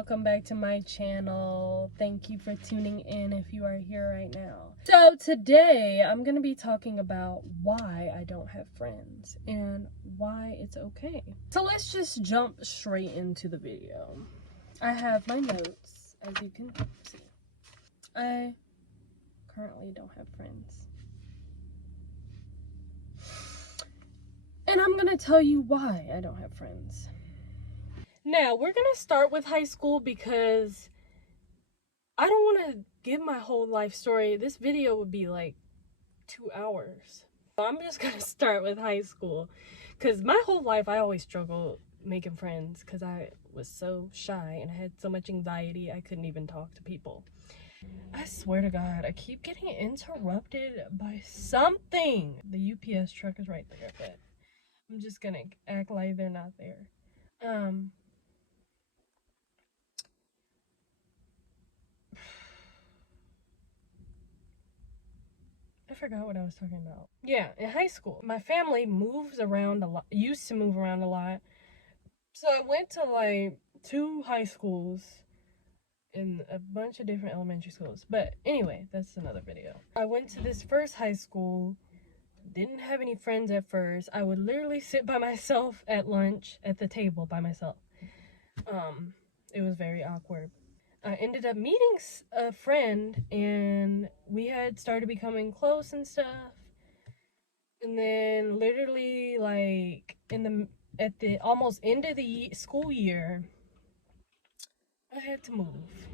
welcome back to my channel. Thank you for tuning in if you are here right now. So today I'm gonna be talking about why I don't have friends and why it's okay. So let's just jump straight into the video. I have my notes, as you can see. I currently don't have friends. And I'm gonna tell you why I don't have friends. Now, we're gonna start with high school because I don't want to give my whole life story. This video would be like 2 hours. So I'm just gonna start with high school because my whole life I always struggled making friends because I was so shy and I had so much anxiety I couldn't even talk to people. I swear to God, I keep getting interrupted by something. The UPS truck is right there, but I'm just gonna act like they're not there. I forgot what I was talking about. Yeah, in high school, my family moves around a lot, used to move around a lot. So I went to like 2 high schools and a bunch of different elementary schools. But anyway, that's another video. I went to this first high school, didn't have any friends at first. I would literally sit by myself at lunch at the table by myself. It was very awkward. I ended up meeting a friend and we had started becoming close and stuff. And then literally like at the almost end of the school year, I had to move.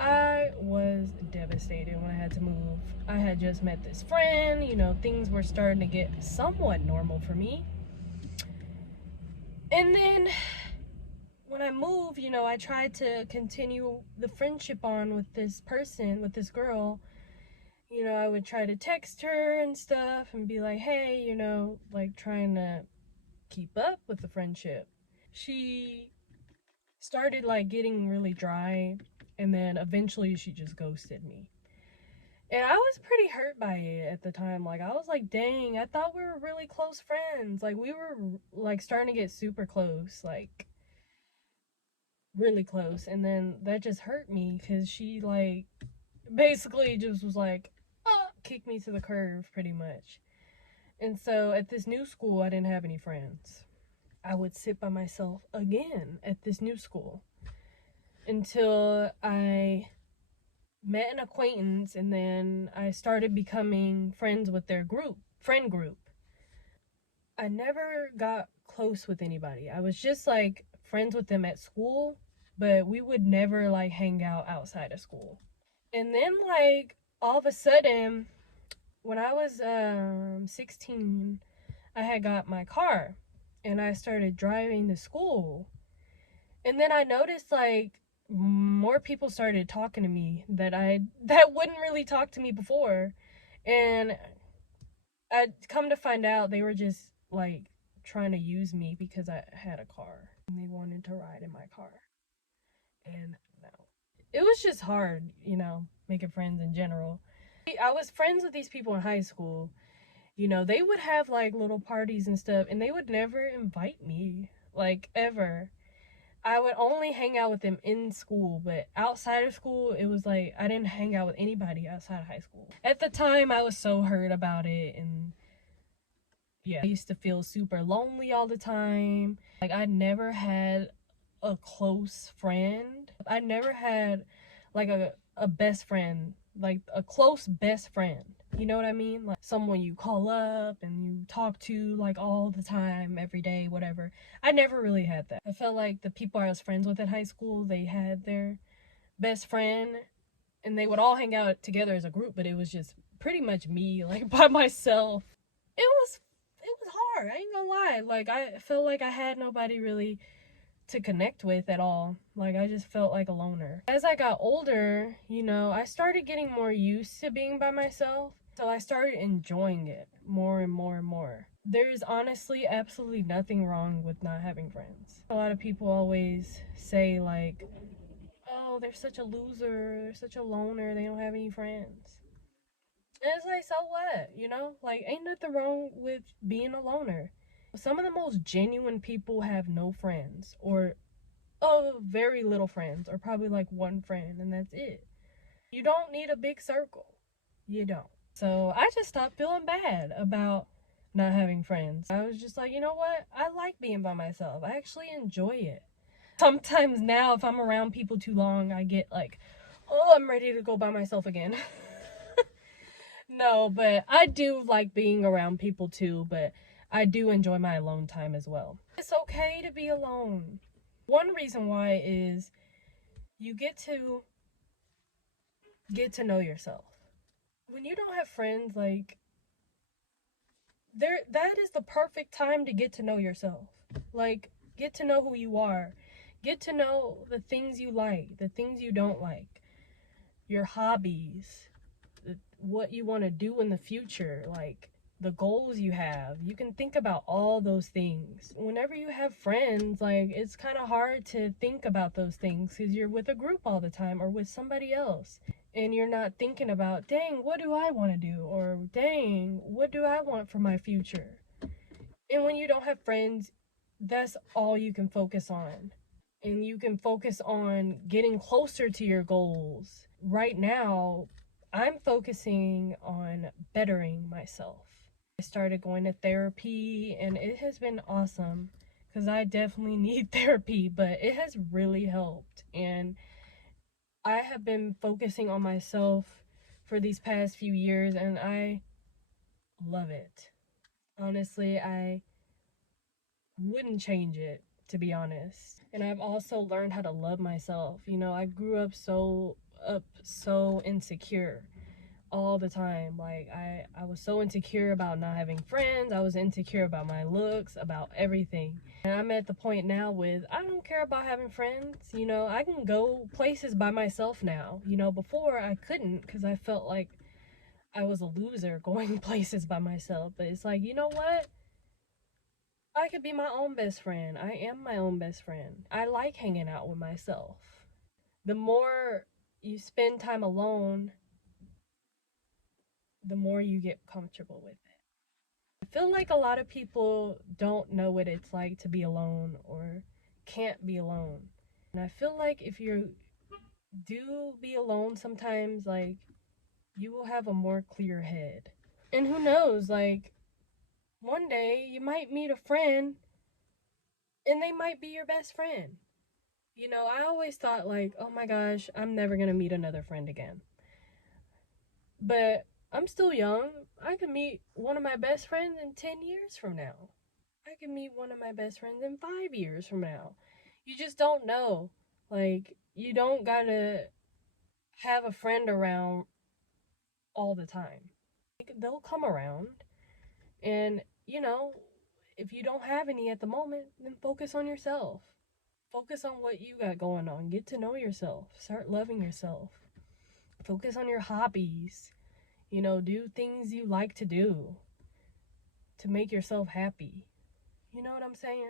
I was devastated when I had to move. I had just met this friend, you know, things were starting to get somewhat normal for me. And then when I moved, you know, I tried to continue the friendship on with this person, with this girl. You know, I would try to text her and stuff and be like, hey, you know, like trying to keep up with the friendship. She started like getting really dry and then eventually she just ghosted me. And I was pretty hurt by it at the time. Like, I was like, dang, I thought we were really close friends. Like, we were like starting to get super close, like really close. And then that just hurt me because she like basically just was like, kicked me to the curb pretty much. And so at this new school, I didn't have any friends. I would sit by myself again at this new school until I met an acquaintance and then I started becoming friends with their friend group. I never got close with anybody. I was just like friends with them at school, but we would never like hang out outside of school. And then like all of a sudden, when I was 16, I had got my car and I started driving to school. And then I noticed like more people started talking to me that wouldn't really talk to me before. And I'd come to find out they were just like trying to use me because I had a car. And they wanted to ride in my car. And no. It was just hard, you know, making friends in general. I was friends with these people in high school. You know, they would have like little parties and stuff and they would never invite me, like ever. I would only hang out with them in school, but outside of school, it was like I didn't hang out with anybody outside of high school. At the time, I was so hurt about it, and yeah, I used to feel super lonely all the time. Like, I never had a close friend. I never had like a best friend, like a close best friend. You know what I mean? Like someone you call up and you talk to like all the time, every day, whatever. I never really had that. I felt like the people I was friends with in high school, they had their best friend and they would all hang out together as a group, but it was just pretty much me, like by myself. It was hard. I ain't gonna lie. Like, I felt like I had nobody really to connect with at all. Like, I just felt like a loner. As I got older, you know, I started getting more used to being by myself. So I started enjoying it more and more and more. There's honestly absolutely nothing wrong with not having friends. A lot of people always say like, oh, they're such a loser, they're such a loner, they don't have any friends. And it's like, so what? You know? Like, ain't nothing wrong with being a loner. Some of the most genuine people have no friends, or of very little friends, or probably like one friend, and that's it. You don't need a big circle. You don't. So I just stopped feeling bad about not having friends. I was just like, you know what? I like being by myself. I actually enjoy it. Sometimes now, if I'm around people too long, I get like, oh, I'm ready to go by myself again. No, but I do like being around people too, but I do enjoy my alone time as well. It's okay to be alone. One reason why is you get to know yourself. When you don't have friends, like, that is the perfect time to get to know yourself. Like, get to know who you are. Get to know the things you like, the things you don't like, your hobbies, what you want to do in the future, like the goals you have. You can think about all those things. Whenever you have friends, like, it's kind of hard to think about those things because you're with a group all the time or with somebody else, and you're not thinking about, dang, what do I want to do, or dang, what do I want for my future. And when you don't have friends, that's all you can focus on, and you can focus on getting closer to your goals. Right now, I'm focusing on bettering myself. I started going to therapy, and it has been awesome because I definitely need therapy, but it has really helped. And I have been focusing on myself for these past few years, and I love it. Honestly, I wouldn't change it, to be honest. And I've also learned how to love myself. You know, I grew up so insecure all the time. Like, I was so insecure about not having friends. I was insecure about my looks, about everything. And I'm at the point now with, I don't care about having friends. You know, I can go places by myself now. You know, before I couldn't because I felt like I was a loser going places by myself. But it's like, you know what? I could be my own best friend. I am my own best friend. I like hanging out with myself. The more you spend time alone, the more you get comfortable with it. I feel like a lot of people don't know what it's like to be alone or can't be alone. And I feel like if you do be alone sometimes, like, you will have a more clear head. And who knows, like, one day you might meet a friend and they might be your best friend. You know, I always thought, like, oh my gosh, I'm never gonna meet another friend again. But I'm still young. I could meet one of my best friends in 10 years from now. I could meet one of my best friends in 5 years from now. You just don't know. Like, you don't gotta have a friend around all the time. Like, they'll come around, and, you know, if you don't have any at the moment, then focus on yourself. Focus on what you got going on. Get to know yourself. Start loving yourself. Focus on your hobbies. You know, do things you like to do to make yourself happy. You know what I'm saying?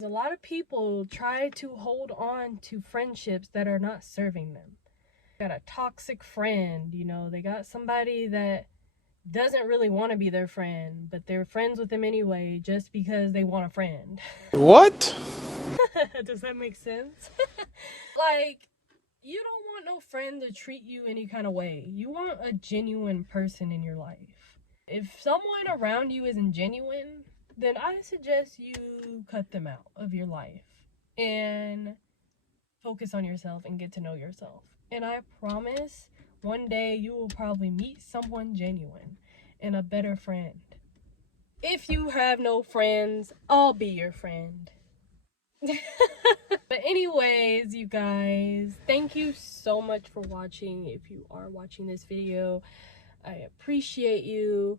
A lot of people try to hold on to friendships that are not serving them. Got a toxic friend, you know, they got somebody that doesn't really want to be their friend, but they're friends with them anyway just because they want a friend. What? Does that make sense? Like, you don't want no friend to treat you any kind of way. You want a genuine person in your life. If someone around you isn't genuine, then I suggest you cut them out of your life and focus on yourself and get to know yourself. And I promise one day you will probably meet someone genuine and a better friend. If you have no friends, I'll be your friend. But anyways, you guys, thank you so much for watching. If you are watching this video, I appreciate you.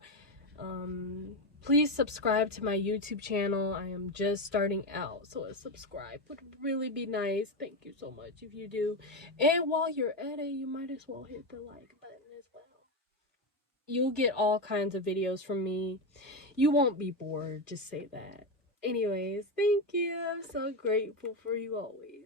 Please subscribe to my YouTube channel. I am just starting out, so a subscribe would really be nice. Thank you so much if you do. And while you're at it, you might as well hit the like button as well. You'll get all kinds of videos from me. You won't be bored, just say that. Anyways, thank you. I'm so grateful for you always.